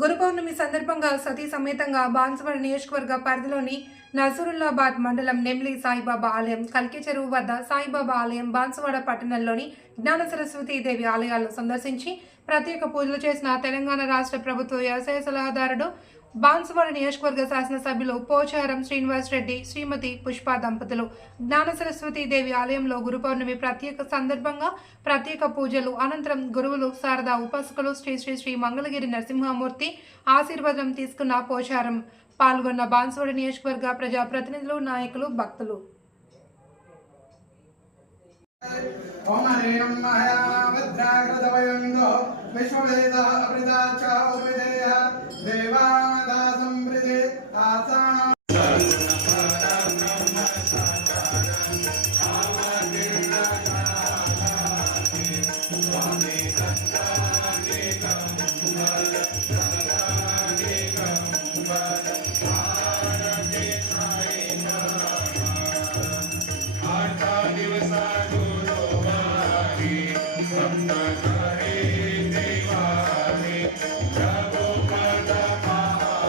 గురు పౌర్ణమి సందర్భంగా సతీ సమేతంగా బాన్సువాడ నియోజకవర్గ పరిధిలోని నసరుల్లాబాద్ మండలం నెమ్లి సాయిబాబా ఆలయం, కల్కి చెరువు వద్ద సాయిబాబా ఆలయం, బాన్సువాడ పట్టణంలోని జ్ఞాన సరస్వతీ దేవి ఆలయాలను సందర్శించి ప్రత్యేక పూజలు చేసిన తెలంగాణ రాష్ట్ర ప్రభుత్వ వ్యవసాయ సలహాదారుడు, బాన్సువాడ నియోజకవర్గ శాసనసభ్యులు పోచారం శ్రీనివాస్ రెడ్డి, శ్రీమతి పుష్ప దంపతులు జ్ఞాన సరస్వతీ దేవి ఆలయంలో గురు పౌర్ణమి ప్రత్యేక సందర్భంగా ప్రత్యేక పూజలు అనంతరం గురువులు, శారదా ఉపాసకులు శ్రీ శ్రీ శ్రీ మంగళగిరి నరసింహమూర్తి ఆశీర్వాదం తీసుకున్న పోచారం పాల్గొన్న బాన్సువాడ నియోజకవర్గ ప్రజాప్రతినిధులు, నాయకులు, భక్తులు. ఓం